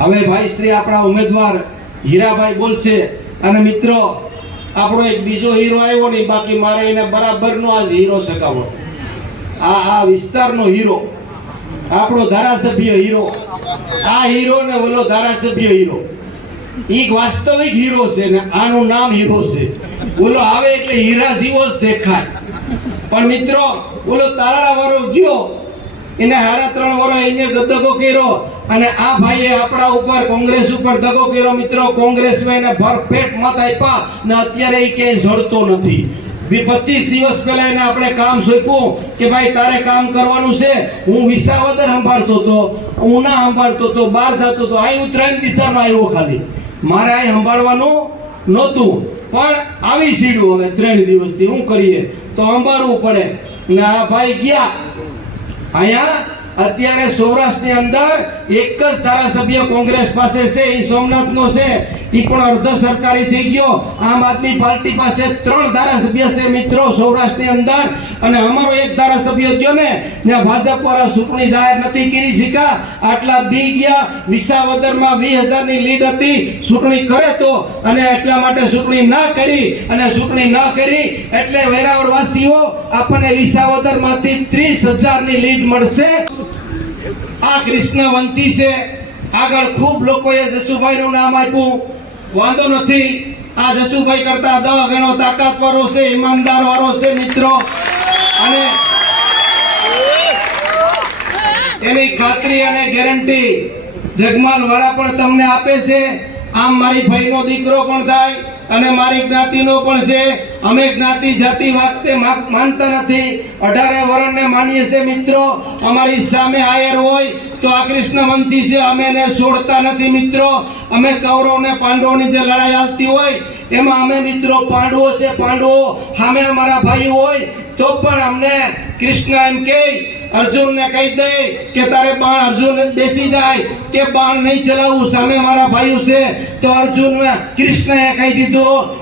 હવે ભાઈ શ્રી આપણા ઉમેદવાર હીરાભાઈ બોલશે. અને મિત્રો, આપણો એક બીજો હીરો આવ્યો નહીં બાકી મારે એને બરાબરનો આજ હીરો શકાવો આ આ વિસ્તારનો હીરો. આપણો ધારાસભ્ય હીરો. આ હીરો ને ઓલો ધારાસભ્ય હીરો. એક વાસ્તવિક હીરો છે ને આનું નામ હીરો છે. ઓલો આવે એટલે હીરા જીવો જ દેખાય. પણ મિત્રો ઓલો તારા વાળો ગયો. એને હારા ત્રણ વર્ષ એને દગો કર્યો. અને આ ભાઈએ આપણા ઉપર કોંગ્રેસ ઉપર દગો કર્યો, મિત્રો. કોંગ્રેસમાં એને ભરપેટ મત આપ્યા ને અત્યારે એ ક્યાંય જડતો નથી. પચીસ દિવસ પહેલા એને આપણે કામ સોંપ્યું કે ભાઈ, તારે કામ કરવાનું છે. હું વિસાવદર સંભાળતો હતો ના સંભાળતો હતો, બહાર જતો હતો. અહીં હું ત્રણ દિશામાં આવ્યો ખાલી. મારે અહીં સંભાળવાનું નહોતું. પણ આવી સીડું હવે ત્રણ દિવસથી. શું કરીએ? તો સંભાળવું પડે. ને આ ભાઈ ગયા. અહીંયા અત્યારે સૌરાષ્ટ્રની અંદર એક જ ધારાસભ્ય કોંગ્રેસ પાસે છે એ સોમનાથનો છે. એ પણ અર્ધ સરકારી થઈ ગયો. આમ આદમી પાર્ટી પાસે ત્રણ ધારાસભ્ય છે મિત્રો સૌરાષ્ટ્રની અંદર. અને અમારો એક ધારાસભ્ય ગયો ને ને ભાજપ વાળા ચૂંટણી જાહેર નથી કરી શીખા આટલા બી ગયા, વિસાવદરમાં વીસ હજારની લીડ હતી, ચૂંટણી કરે તો. અને એટલા માટે ચૂંટણી ના કરી, અને ચૂંટણી ન કરી, એટલે વેરાવળવાસીઓ આપણને વિસાવદરમાંથી ત્રીસ હજારની લીડ મળશે. આ કૃષ્ણ વંશી છે. આગળ ખૂબ લોકોએ જસુભાઈ નું નામ આપ્યું. વાંધો નથી. આ જસુભાઈ કરતા દહ ગણો તાકાત વાળો છે ઈમાનદાર વાળો છે મિત્રો. અને એની ખાતરી અને ગેરંટી જગમાલ વાળા પણ તમને આપે છે. આમ મારી ભાઈનો દીકરો પણ થાય. અને મારી જ્ઞાતિનો પણ છે, અમે જ્ઞાતિ જાતિ વાતે માનતા નથી. અઢારે વર્ણને માનીએ છીએ મિત્રો. અમારી સામે આયર હોય તો આ કૃષ્ણ છે, અમે એને છોડતા નથી મિત્રો. અમે કૌરવ ને પાંડવોની જે લડાઈ આવતી હોય, એમાં અમે મિત્રો પાંડવો છે, પાંડવો. સામે અમારા ભાઈ હોય, તો પણ અમને કૃષ્ણ એમ કે અર્જુનને કહી દે કે તારે બાણ અર્જુન બેસી જાય કે બાણ નહીં ચલાવવું સામે મારા ભાઈઓ છે, તો અર્જુન કૃષ્ણએ કહી દીધું.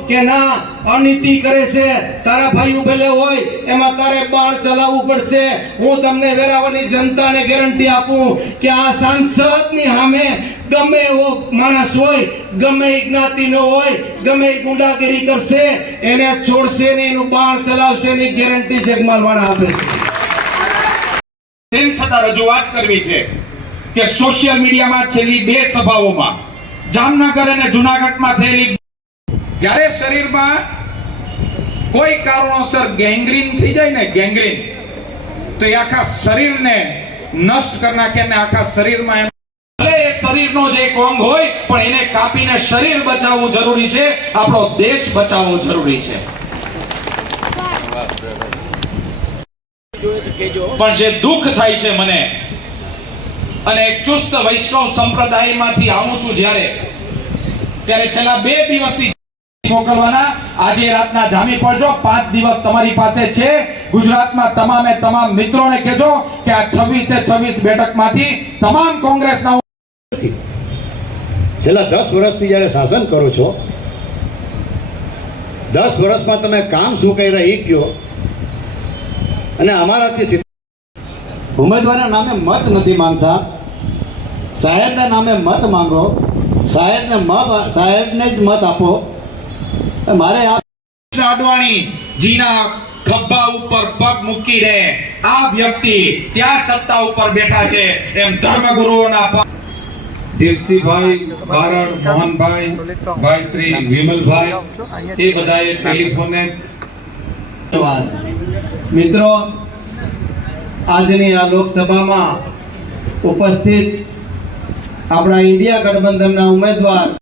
કે ના, અનીતિ કરે છે, તારા ભાઈ ઉભેલે હોય, એમાં તારે બાણ ચલાવવું પડશે. હું તમને વેરાવળની જનતાને ગેરંટી આપું કે આ સાંસદની સામે ગમે એવો માણસ હોય, ગમે જ્ઞાતિનો હોય, ગમે ગુંડાગીરી કરશે, એને છોડશે ને એનું બાણ ચલાવશે ને ગેરંટી જગમાલવાળા આપે છે. તેમ છતાં રજૂઆત કરવી છે કે સોશિયલ મીડિયામાં છેલ્લી બે સભાઓમાં જામનગર અને જુનાગઢમાં થયેલી જ્યારે શરીરમાં કોઈ કારણોસર ગેંગ્રીન થઈ જાય ને ગેંગ્રીન, તો એ આખા શરીરને નષ્ટ કરી નાખે અને આખા શરીરમાં એમ શરીરનો જે એક અંગ હોય, પણ એને કાપીને શરીર બચાવવું જરૂરી છે, આપણો દેશ બચાવવો જરૂરી છે. પણ જે દુઃખ થાય છે મને, અને ચુસ્ત વૈષ્ણવ સંપ્રદાયમાંથી આવું છું જ્યારે, ત્યારે છેલ્લા બે દિવસથી મોકલવાના. આજે રાતના જામી પડજો. પાંચ દિવસ તમારી પાસે છે. ગુજરાતમાં તમામે તમામ મિત્રોને કહેજો કે આ છવ્વીસે છવ્વીસ બેઠકમાંથી તમામ કોંગ્રેસના છેલ્લા દસ વર્ષથી જ્યારે શાસન કરો છો, દસ વર્ષમાં તમે કામ શું કરી રહ્યા ગયો અને અમારાથી ઉમેદવારના નામે મત નથી માંગતા. સાહેબના નામે મત માંગો. સાહેબને સાહેબને જ મત આપો. મારે આ કૃષ્ણ અડવાણી જીના ખભા ઉપર પગ મૂકી રહે. આ વ્યક્તિ ત્યાં સત્તા ઉપર બેઠા છે. એમ ધર્મગુરુઓના દેવસીભાઈ બારડ મોહનભાઈ ભાઈ શ્રી વિમલભાઈ એ બધાએ ટેલિફોને મિત્રો આજની આ લોકસભામાં ઉપસ્થિત આપણા ઇન્ડિયા ગઠબંધનના ઉમેદવાર